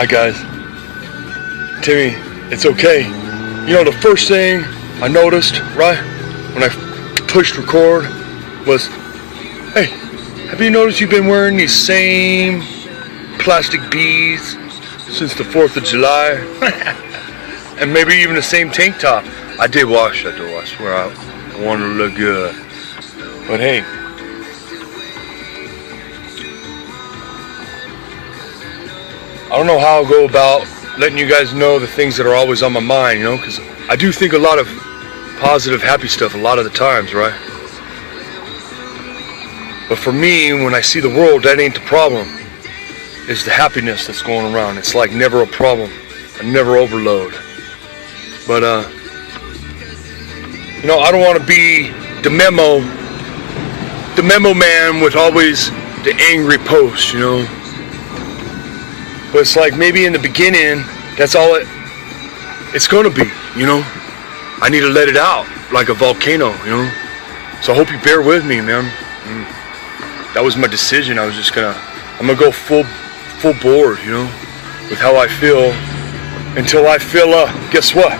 Hi guys. Timmy, it's okay. You know, the first thing I noticed, right, when I pushed record was, hey, have you noticed you've been wearing these same plastic beads since the 4th of July? And maybe even the same tank top. I did wash, I swear I wanted to look good. But hey, I don't know how I'll go about letting you guys know the things that are always on my mind, you know, because I do think a lot of positive, happy stuff a lot of the times, right? But for me, when I see the world, that ain't the problem. It's the happiness that's going around. It's like never a problem, a never overload. But, you know, I don't want to be the memo man with always the angry post, you know. But it's like maybe in the beginning, that's all it's gonna be, you know. I need to let it out like a volcano, you know. So I hope you bear with me, man. That was my decision. I'm gonna go full board, you know, with how I feel until I feel, guess what?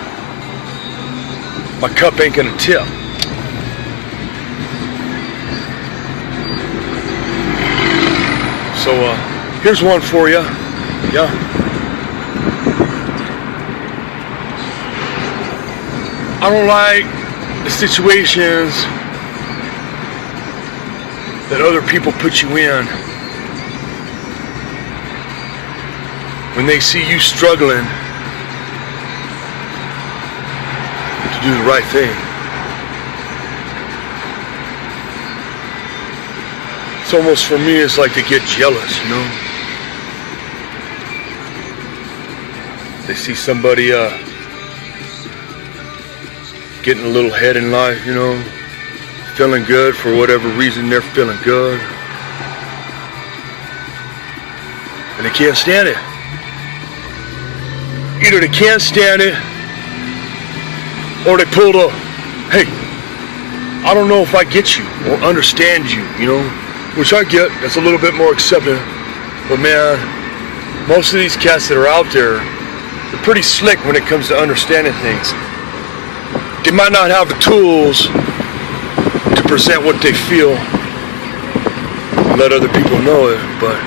My cup ain't gonna tip. So here's one for you. Yeah. I don't like the situations that other people put you in when they see you struggling to do the right thing. It's almost, for me, it's like they get jealous, you know? They see somebody getting a little ahead in life, you know, feeling good for whatever reason they're feeling good. And they can't stand it. Either they can't stand it, or they pull the, hey, I don't know if I get you or understand you, you know, which I get. That's a little bit more accepting. But man, most of these cats that are out there, they're pretty slick when it comes to understanding things. They might not have the tools to present what they feel and let other people know it, but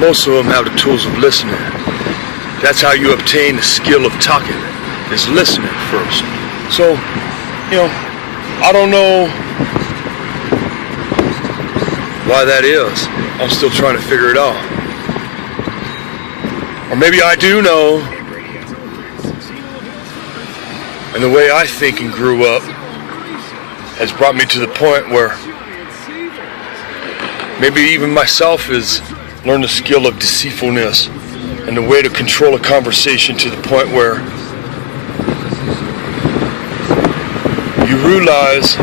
most of them have the tools of listening. That's how you obtain the skill of talking, is listening first. So, you know, I don't know why that is. I'm still trying to figure it out. Or maybe I do know. And the way I think and grew up has brought me to the point where maybe even myself has learned the skill of deceitfulness and the way to control a conversation to the point where you realize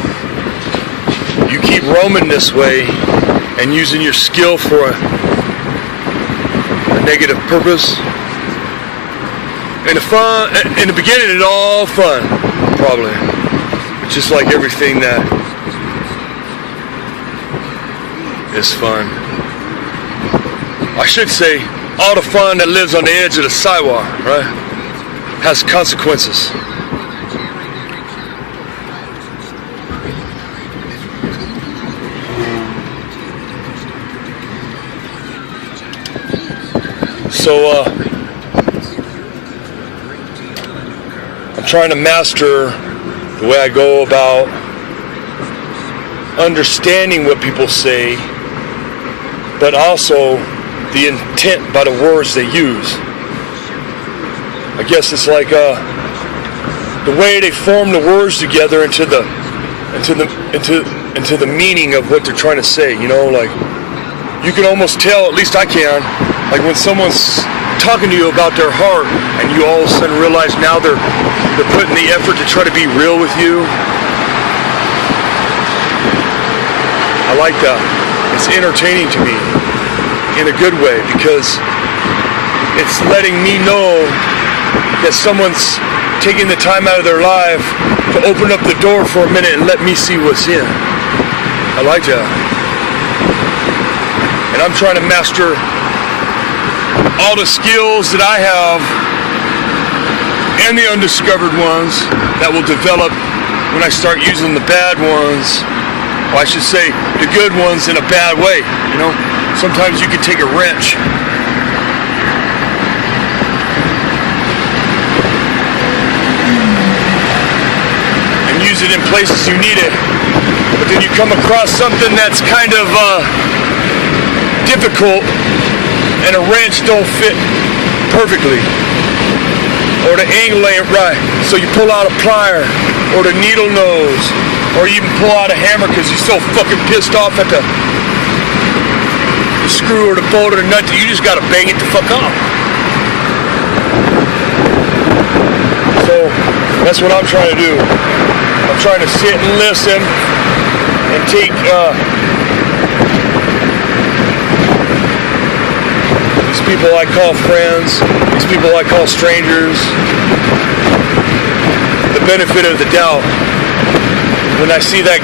you keep roaming this way and using your skill for a negative purpose. In the beginning, it's all fun, probably. It's just like everything that is fun. I should say, all the fun that lives on the edge of the sidewalk, right, has consequences. So, I'm trying to master the way I go about understanding what people say, but also the intent by the words they use. I guess it's like the way they form the words together into the meaning of what they're trying to say. You know, like you can almost tell, at least I can, like when someone's talking to you about their heart, and you all of a sudden realize now they're putting the effort to try to be real with you. I like that. It's entertaining to me in a good way, because it's letting me know that someone's taking the time out of their life to open up the door for a minute and let me see what's in. I like that. And I'm trying to master all the skills that I have and the undiscovered ones that will develop when I start using the bad ones, or I should say the good ones in a bad way. You know, sometimes you can take a wrench and use it in places you need it, but then you come across something that's kind of difficult and a wrench don't fit perfectly, or the angle ain't right, so you pull out a plier or the needle nose, or you even pull out a hammer because you're so fucking pissed off at the screw or the bolt or the nut that you just gotta bang it the fuck off. So that's what I'm trying to do. I'm trying to sit and listen and take these people I call friends, these people I call strangers, the benefit of the doubt. When I see that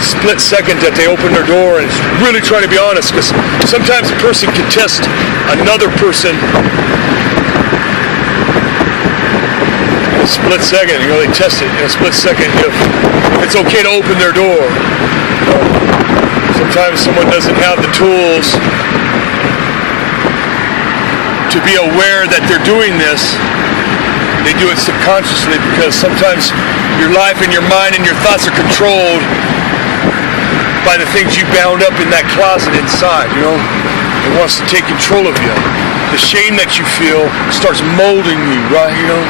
split second that they open their door and really trying to be honest, because sometimes a person can test another person in a split second. You know, they test it in a split second if it's okay to open their door. Sometimes someone doesn't have the tools to be aware that they're doing this. They do it subconsciously because sometimes your life and your mind and your thoughts are controlled by the things you bound up in that closet inside, you know? It wants to take control of you. The shame that you feel starts molding you, right, you know?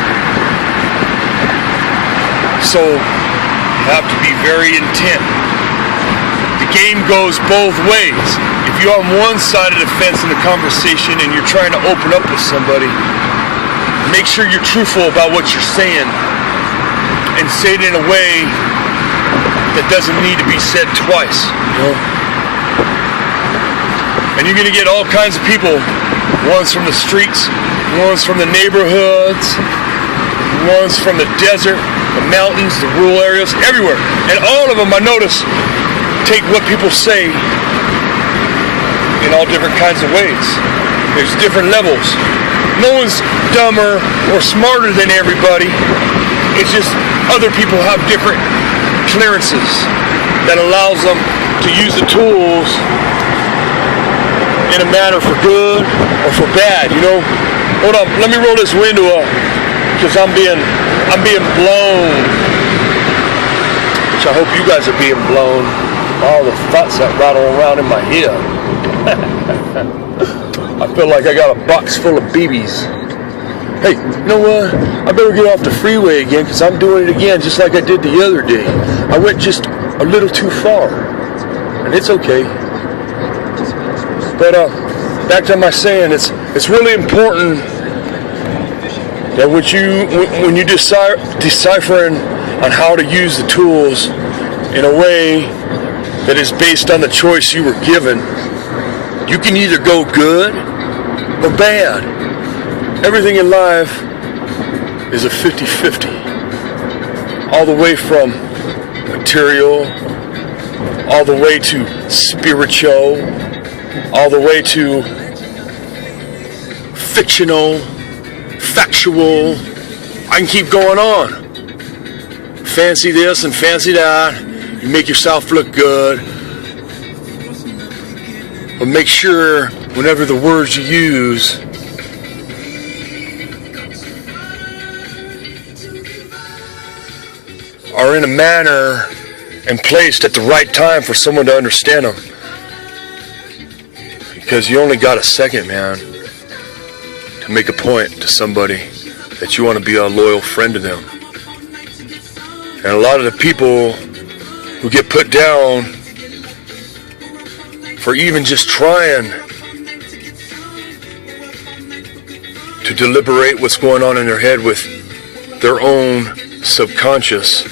So, you have to be very intent. The game goes both ways. If you're on one side of the fence in a conversation and you're trying to open up with somebody, make sure you're truthful about what you're saying and say it in a way that doesn't need to be said twice, you know? And you're gonna get all kinds of people, ones from the streets, ones from the neighborhoods, ones from the desert, the mountains, the rural areas, everywhere. And all of them, I notice, take what people say in all different kinds of ways. There's different levels. No one's dumber or smarter than everybody. It's just other people have different clearances that allows them to use the tools in a manner for good or for bad, you know? Hold up, let me roll this window up because I'm being blown. Which I hope you guys are being blown. All the thoughts that rattle around in my head. I feel like I got a box full of BBs. Hey, you know what? I better get off the freeway again because I'm doing it again just like I did the other day. I went just a little too far. And it's okay. But back to my saying, it's really important that when you deciphering on how to use the tools in a way that is based on the choice you were given, you can either go good or bad. Everything in life is a 50-50. All the way from material, all the way to spiritual, all the way to fictional, factual. I can keep going on. Fancy this and fancy that. You make yourself look good. But make sure whenever the words you use are in a manner and placed at the right time for someone to understand them. Because you only got a second, man, to make a point to somebody that you want to be a loyal friend to them. And a lot of the people who get put down for even just trying to deliberate what's going on in their head with their own subconscious.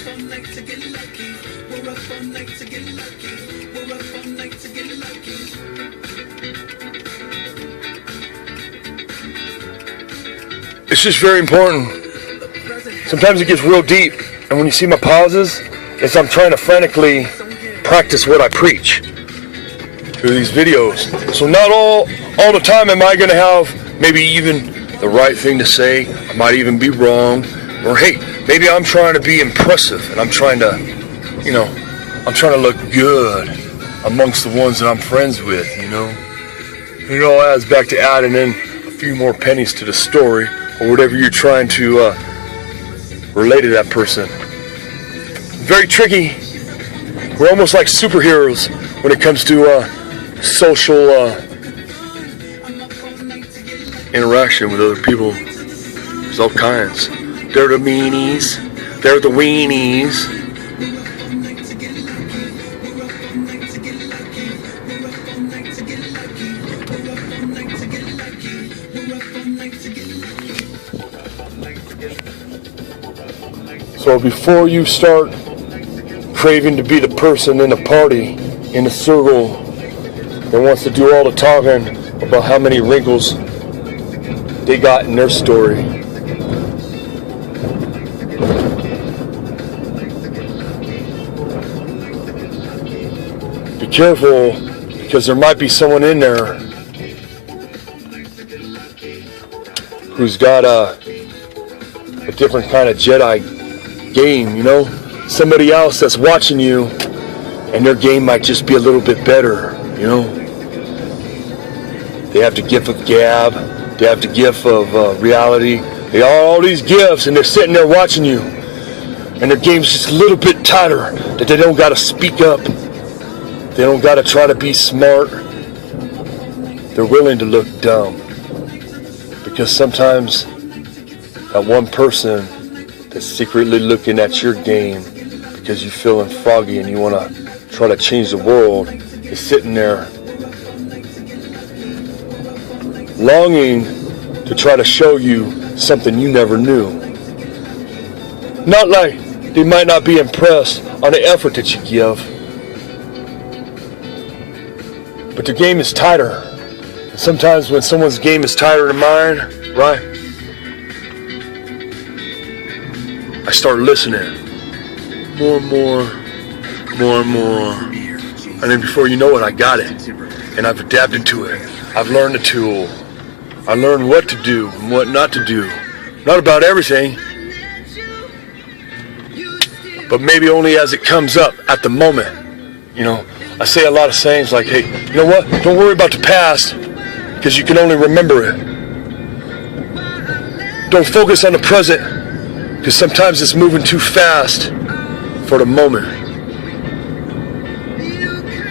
It's just very important. Sometimes it gets real deep, and when you see my pauses, it's I'm trying to frantically practice what I preach through these videos. So not all the time am I going to have maybe even the right thing to say. I might even be wrong. Or hey, maybe I'm trying to be impressive and I'm trying to, I'm trying to look good amongst the ones that I'm friends with, It all adds back to adding in a few more pennies to the story or whatever you're trying to relate to that person. Very tricky. We're almost like superheroes when it comes to social interaction with other people. There's all kinds. They're the meanies. They're the weenies. So before you start craving to be the person in the party, in the circle, that wants to do all the talking about how many wrinkles they got in their story, be careful, because there might be someone in there who's got a different kind of Jedi game, Somebody else that's watching you, and their game might just be a little bit better, They have the gift of gab, they have the gift of reality. They all these gifts, and they're sitting there watching you, and their game's just a little bit tighter, that they don't got to speak up. They don't got to try to be smart. They're willing to look dumb. Because sometimes that one person that's secretly looking at your game because you're feeling froggy and you want to try to change the world is sitting there longing to try to show you something you never knew. Not like they might not be impressed on the effort that you give, but the game is tighter. And sometimes when someone's game is tighter than mine, right, I start listening more and more, more and more. And then before you know it, I got it. And I've adapted to it. I've learned the tool. I learned what to do and what not to do. Not about everything, but maybe only as it comes up at the moment. I say a lot of sayings like, hey, you know what? Don't worry about the past, because you can only remember it. Don't focus on the present, because sometimes it's moving too fast for the moment.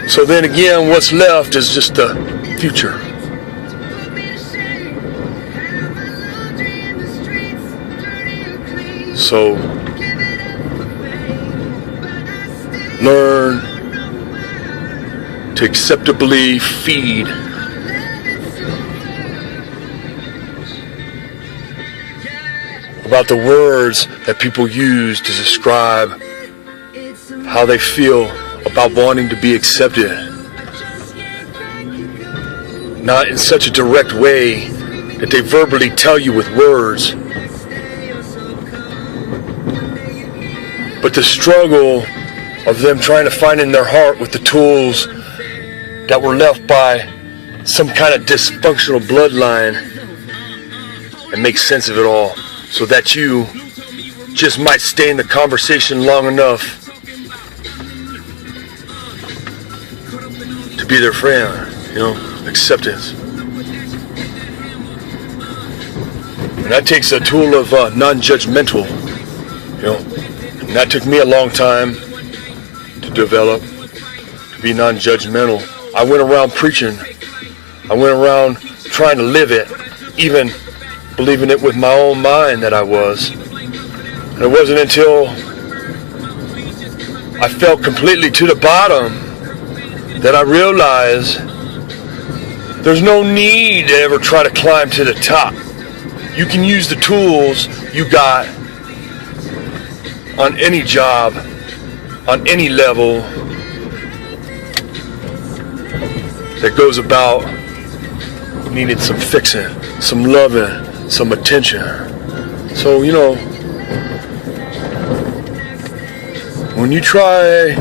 So then again, what's left is just the future. So learn to acceptably feed about the words that people use to describe how they feel about wanting to be accepted. Not in such a direct way that they verbally tell you with words, but the struggle of them trying to find in their heart with the tools that were left by some kind of dysfunctional bloodline and make sense of it all, so that you just might stay in the conversation long enough to be their friend, acceptance. And that takes a tool of non-judgmental, and that took me a long time to develop, to be non-judgmental. I went around preaching. I went around trying to live it, even believing it with my own mind that I was. And it wasn't until I fell completely to the bottom that I realized there's no need to ever try to climb to the top. You can use the tools you got on any job, on any level that goes about needing some fixing, some loving, some attention. So, when you try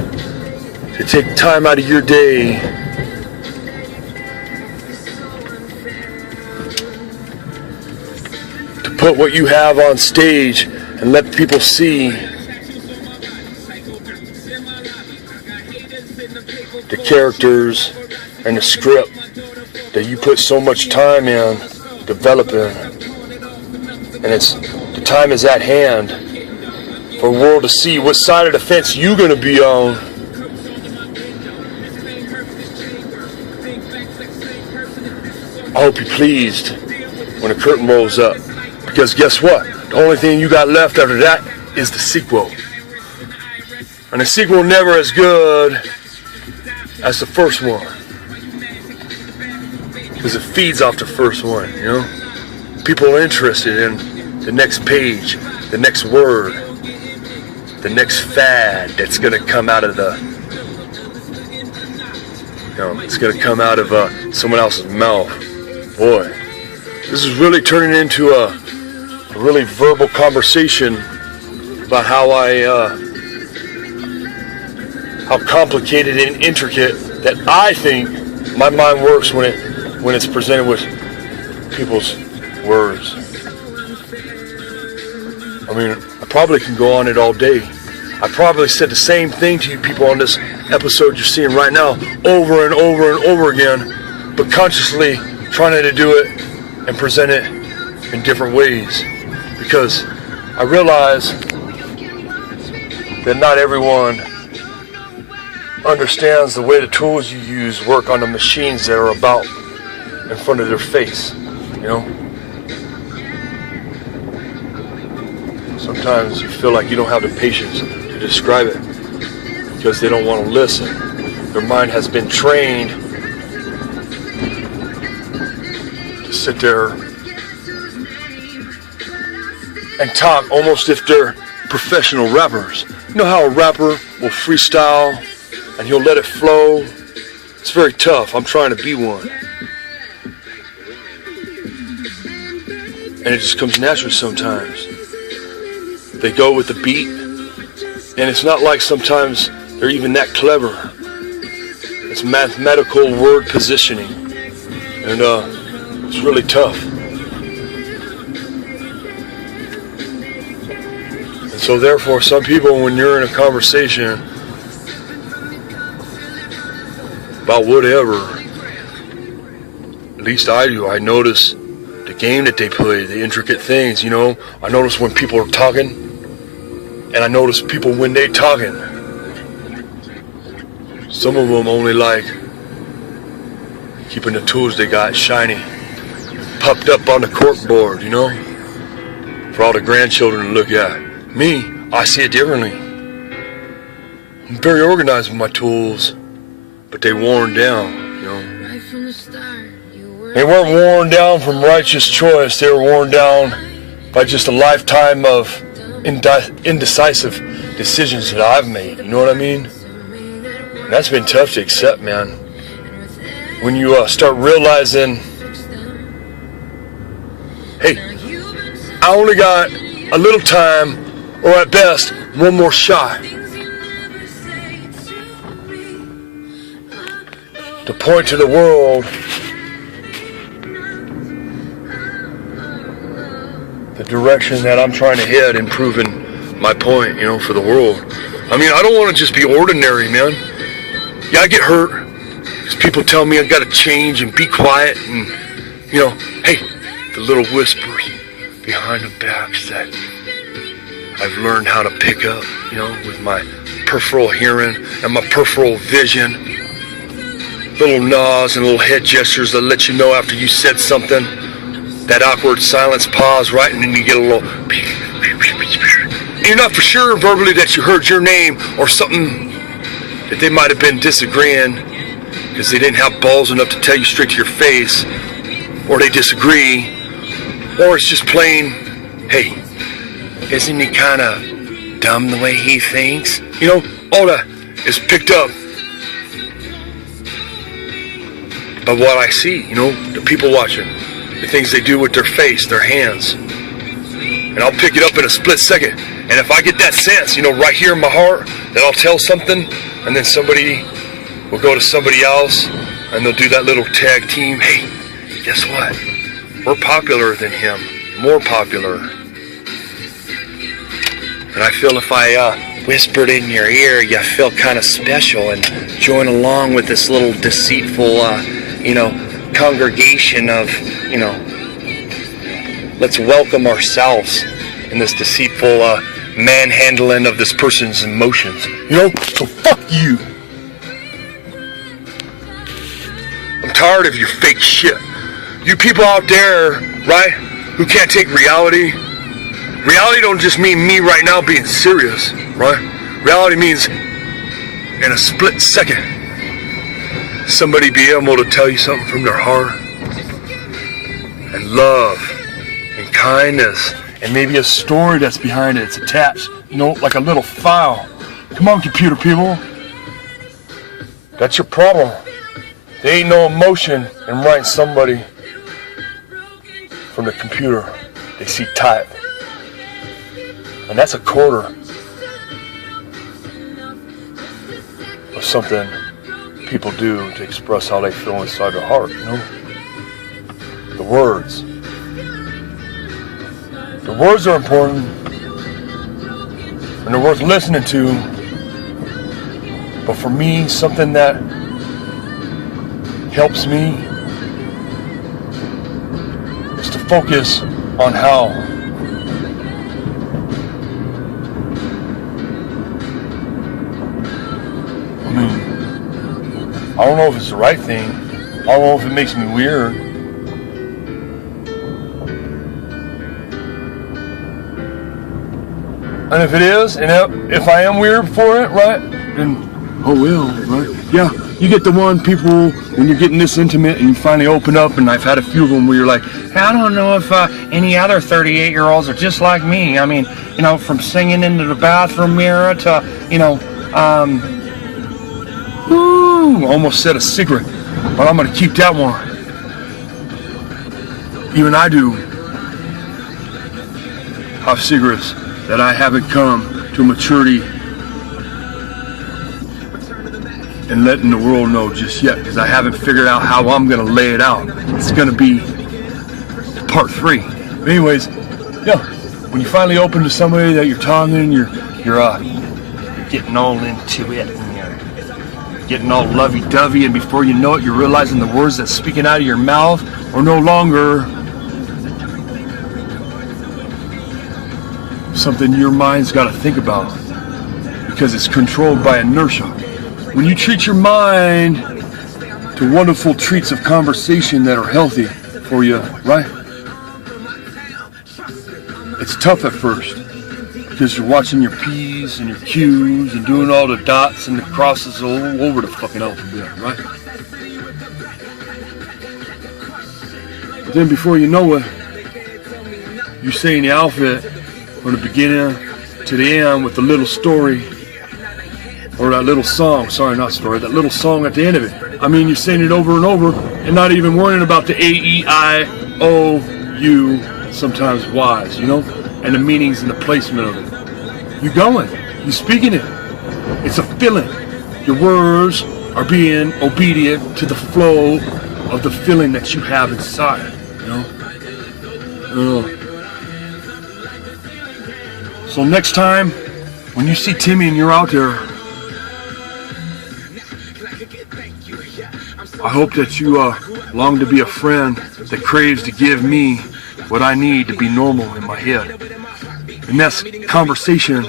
to take time out of your day put what you have on stage and let people see the characters and the script that you put so much time in developing, and the time is at hand for the world to see what side of the fence you're going to be on. I hope you're pleased when the curtain rolls up, because guess what? The only thing you got left after that is the sequel. And the sequel never as good as the first one, because it feeds off the first one, you know? People are interested in the next page, the next word, the next fad that's going to come out of it's going to come out of someone else's mouth. Boy, this is really turning into a really verbal conversation about how complicated and intricate that I think my mind works when it's presented with people's words. I mean, I probably can go on it all day. I probably said the same thing to you people on this episode you're seeing right now over and over and over again, but consciously trying to do it and present it in different ways, because I realize that not everyone understands the way the tools you use work on the machines that are about in front of their face, you know? Sometimes you feel like you don't have the patience to describe it because they don't want to listen. Their mind has been trained to sit there and talk almost if they're professional rappers. You know how a rapper will freestyle and he'll let it flow? It's very tough. I'm trying to be one. And it just comes naturally sometimes. They go with the beat, and it's not like sometimes they're even that clever. It's mathematical word positioning, and it's really tough. And so therefore, some people, when you're in a conversation about whatever, at least I do, I notice the game that they play, the intricate things, you know. I notice when people are talking, and I notice people when they're talking. Some of them only like keeping the tools they got shiny, popped up on the corkboard, you know, for all the grandchildren to look at. Me, I see it differently. I'm very organized with my tools, but they worn down, you know. They weren't worn down from righteous choice. They were worn down by just a lifetime of indecisive decisions that I've made. You know what I mean? And that's been tough to accept, man. When you start realizing, hey, I only got a little time, or at best, one more shot to point to the world the direction that I'm trying to head in proving my point, you know, for the world. I mean, I don't want to just be ordinary, man. Yeah, I get hurt because people tell me I got to change and be quiet, and, you know, hey, the little whispers behind the backs that I've learned how to pick up, you know, with my peripheral hearing and my peripheral vision. Little nods and little head gestures that let you know after you said something. That awkward silence pause, right, and then you get a little. You're not for sure verbally that you heard your name or something that they might have been disagreeing because they didn't have balls enough to tell you straight to your face, or they disagree, or it's just plain, hey, isn't he kind of dumb the way he thinks? You know, all that is picked up by what I see, you know, the people watching. The things they do with their face, their hands. And I'll pick it up in a split second. And if I get that sense, you know, right here in my heart, that I'll tell something, and then somebody will go to somebody else, and they'll do that little tag team. Hey, guess what? We're popular than him. more popular. And I feel if I whispered in your ear, you feel kind of special and join along with this little deceitful, congregation of, let's welcome ourselves in this deceitful manhandling of this person's emotions. So fuck you. I'm tired of your fake shit. You people out there, right, who can't take reality. Reality don't just mean me right now being serious, right? Reality means in a split second, somebody be able to tell you something from their heart. And love and kindness and maybe a story that's behind it. It's attached, like a little file. Come on, computer people. That's your problem. There ain't no emotion in writing somebody from the computer. They see type. And that's a quarter of something people do to express how they feel inside their heart, The words. The words are important, and they're worth listening to. But for me, something that helps me is to focus on how. I don't know if it's the right thing. I don't know if it makes me weird. And if it is, and if I am weird for it, right, then, oh well, right? Yeah, you get the one people, when you're getting this intimate and you finally open up, and I've had a few of them where you're like, I don't know if any other 38-year-olds are just like me. I mean, from singing into the bathroom mirror to, almost said a cigarette, but I'm going to keep that one. Even I do have cigarettes that I haven't come to maturity and letting the world know just yet, because I haven't figured out how I'm going to lay it out. It's going to be part 3. But anyways, when you finally open to somebody that you're talking, you're getting all into it, getting all lovey-dovey, and before you know it, you're realizing the words that's speaking out of your mouth are no longer something your mind's got to think about, because it's controlled by inertia. When you treat your mind to wonderful treats of conversation that are healthy for you, right? It's tough at first, because you're watching your P's and your Q's and doing all the dots and the crosses all over the fucking alphabet, right? But then before you know it, you're saying the alphabet from the beginning to the end with the little story, or that little song, that little song at the end of it. I mean, you're saying it over and over and not even worrying about the A-E-I-O-U, sometimes Y's, and the meanings and the placement of it. You're going, you're speaking it. It's a feeling. Your words are being obedient to the flow of the feeling that you have inside, So next time, when you see Timmy and you're out there, I hope that you long to be a friend that craves to give me what I need to be normal in my head. And that's conversation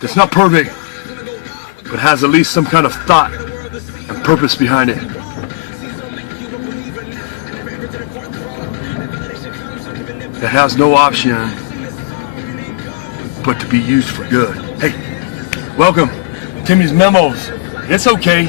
that's not perfect, but has at least some kind of thought and purpose behind it. That has no option but to be used for good. Hey, welcome, Timmy's Memos. It's okay.